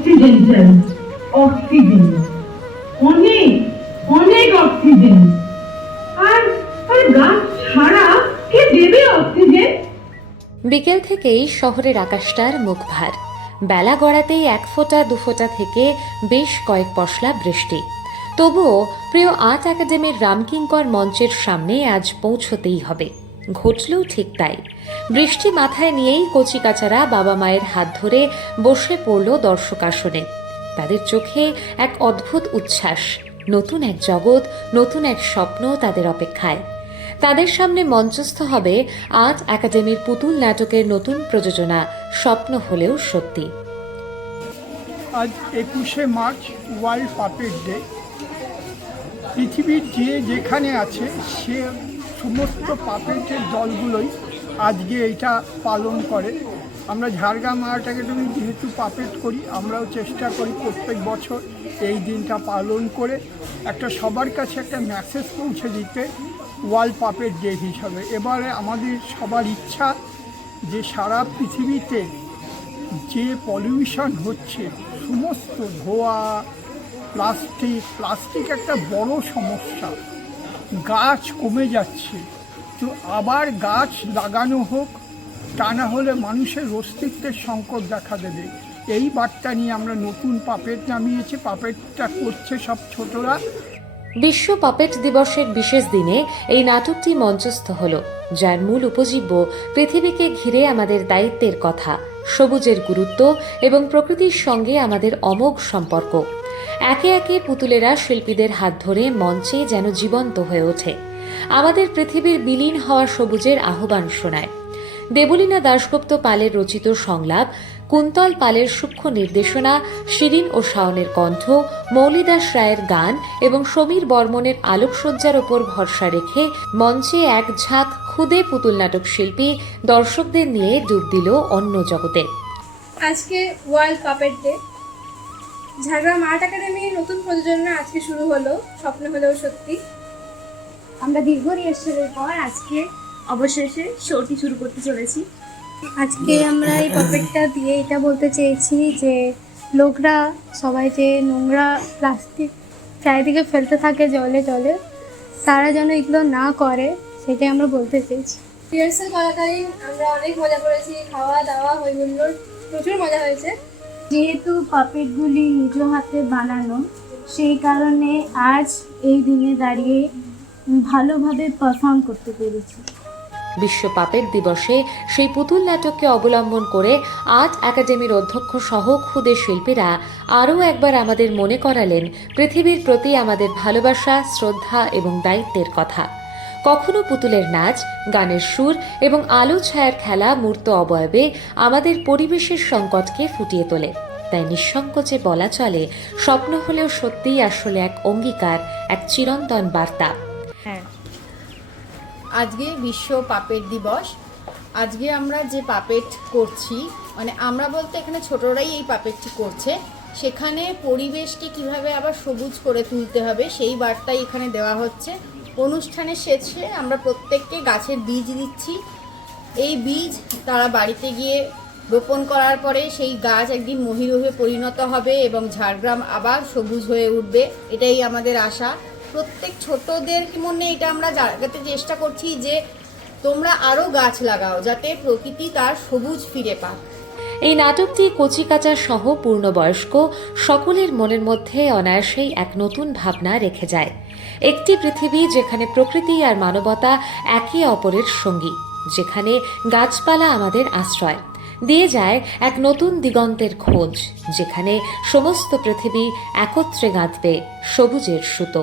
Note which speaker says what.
Speaker 1: Oxygen চাই oxygen. অনেক অনেক অক্সিজেন। আর আর গাছ ছাড়া কে দেবে অক্সিজেন?
Speaker 2: বিকেল থেকেই শহরের আকাশটার মুখ ভার। বেলা গড়াতেই এক ফোঁটা, দু ফোঁটা থেকে বেশ কয়েক পশলা বৃষ্টি। তবুও প্রিয় আর্ট একাডেমির রামকিঙ্কর মঞ্চের সামনে আজ পৌঁছতেই হবে। ঘটলেও ঠিক তাই। বৃষ্টি মাথায় নিয়েই কচিকাচারা বাবা মায়ের হাত ধরে বসে পড়ল দর্শক আসনে তাদের চোখে এক অদ্ভুত উচ্ছ্বাস, নতুন এক জগৎ, নতুন এক স্বপ্ন তাদের অপেক্ষায়। তাদের সামনে মঞ্চস্থ হবে আর্ট একাডেমির পুতুল নাটকের নতুন প্রযোজনা, স্বপ্ন হলেও সত্যি।
Speaker 3: আজ একুশে মার্চ, ওয়ার্ল্ড পাপেট ডে। পৃথিবীর যে যেখানে আছে, সে সমস্ত পাপেটের দলগুলোই আজকে এটা পালন করে। আমরা ঝাড়গ্রাম আর্ট একাডেমি যেহেতু পাপেট করি, আমরাও চেষ্টা করি প্রত্যেক বছর এই দিনটা পালন করে একটা সবার কাছে একটা মেসেজ পৌঁছে দিতে ওয়ার্ল্ড পাপেট ডে হিসাবে। এবারে আমাদের সবার ইচ্ছা যে সারা পৃথিবীতে যে পলিউশন হচ্ছে, সমস্ত ধোয়া, প্লাস্টিক প্লাস্টিক একটা বড় সমস্যা। গাছ কমে যাচ্ছে। তো আবার গাছ লাগানো হোক, তা না হলে মানুষের অস্তিত্বের সংকট দেখা দেবে। এই বার্তা নিয়ে আমরা নতুন পাপেট নামিয়েছি পাপেটটা করছে সব ছোটরা।
Speaker 2: বিশ্ব পাপেট দিবসের বিশেষ দিনে এই নাটকটি মঞ্চস্থ হল, যার মূল উপজীব্য পৃথিবীকে ঘিরে আমাদের দায়িত্বের কথা, সবুজের গুরুত্ব এবং প্রকৃতির সঙ্গে আমাদের অমোঘ সম্পর্ক। একে একে পুতুলেরা শিল্পীদের হাত ধরে মঞ্চে যেন জীবন্ত হয়ে ওঠে। আমাদের পৃথিবীর বিলীন হওয়া সবুজের আহ্বান শোনায়। দেবলীনা দাশগুপ্ত পালের রচিত সংলাপ, কুন্তল পালের সূক্ষ্ম নির্দেশনা, শিরিন ও শাওনের কণ্ঠ, মৌলিদাস রায়ের গান এবং সমীর বর্মনের আলোকসজ্জার ওপর ভরসা রেখে মঞ্চে এক ঝাঁক খুদে পুতুল নাটক শিল্পী দর্শকদের নিয়ে ডুব দিল অন্য জগতে।
Speaker 4: আজকে world puppet day. Jhargram art একাডেমির নতুন প্রযোজনা আজকে শুরু হলো। স্বপ্ন হলেও সত্যি।
Speaker 5: আমরা দীর্ঘ রিহার্সালের পর আজকে অবশেষে শোটি শুরু করতে চলেছি।
Speaker 4: আজকে আমরা এই পাপেটটা দিয়ে এটা বলতে চেয়েছি যে লোকরা সবাই যে নোংরা প্লাস্টিক চারিদিকে ফেলতে থাকে জলে জলে তারা যেন এগুলো না করে সেটাই আমরা বলতে চেয়েছি। রিহার্সাল চলাকালীন আমরা অনেক মজা করেছি। খাওয়া দাওয়া হই হুল্লোড় প্রচুর মজা হয়েছে।
Speaker 5: যেহেতু পাপেটগুলি নিজ হাতে বানানো, সেই কারণে আজ এই দিনে দাঁড়িয়ে ভালোভাবে পারফর্ম করতে পেরেছি।
Speaker 2: বিশ্ব পাপেট দিবসে সেই পুতুল নাটককে অবলম্বন করে আর্ট একাডেমির অধ্যক্ষ সহ খুদে শিল্পীরা আরও একবার আমাদের মনে করালেন পৃথিবীর প্রতি আমাদের ভালোবাসা, শ্রদ্ধা এবং দায়িত্বের কথা। কখনো পুতুলের নাচ, গানের সুর এবং আলো ছায়ার খেলা মূর্ত অবয়বে আমাদের পরিবেশের সংকটকে ফুটিয়ে তোলে। তাই নিঃসংকোচে বলা চলে, স্বপ্ন হলেও সত্যিই আসলে এক অঙ্গীকার, এক চিরন্তন বার্তা।
Speaker 6: হ্যাঁ। আজকে বিশ্ব পাপের দিবস। আজকে আমরা যে পাপেট করছি মানে আমরা বলতে এখানে ছোটরাই এই পাপেটটি করছে, সেখানে পরিবেশকে কীভাবে আবার সবুজ করে তুলতে হবে সেই বার্তাই এখানে দেওয়া হচ্ছে। অনুষ্ঠানের শেষে আমরা প্রত্যেককে গাছের বীজ দিচ্ছি। এই বীজ তারা বাড়িতে গিয়ে রোপণ করার পরে সেই গাছ একদিন মহিরুহে পরিণত হবে এবং ঝাড়গ্রাম আবার সবুজ হয়ে উঠবে, এটাই আমাদের আশা। প্রত্যেক ছোটদের মনে এটা আমরা জাগাতে চেষ্টা করছি যে তোমরা আরও গাছ লাগাও যাতে প্রকৃতি তার সবুজ ফিরে পাক।
Speaker 2: এই নাটকটি কচিকাচা সহ পূর্ণবয়স্ক, সকলের মনের মধ্যে অনায়াসেই এক নতুন ভাবনা রেখে যায়। একটি পৃথিবী যেখানে প্রকৃতি আর মানবতা একে অপরের সঙ্গী, যেখানে গাছপালা আমাদের আশ্রয়। দিয়ে যায় এক নতুন দিগন্তের খোঁজ, যেখানে সমস্ত পৃথিবী একত্রে গাঁথবে সবুজের সুতো।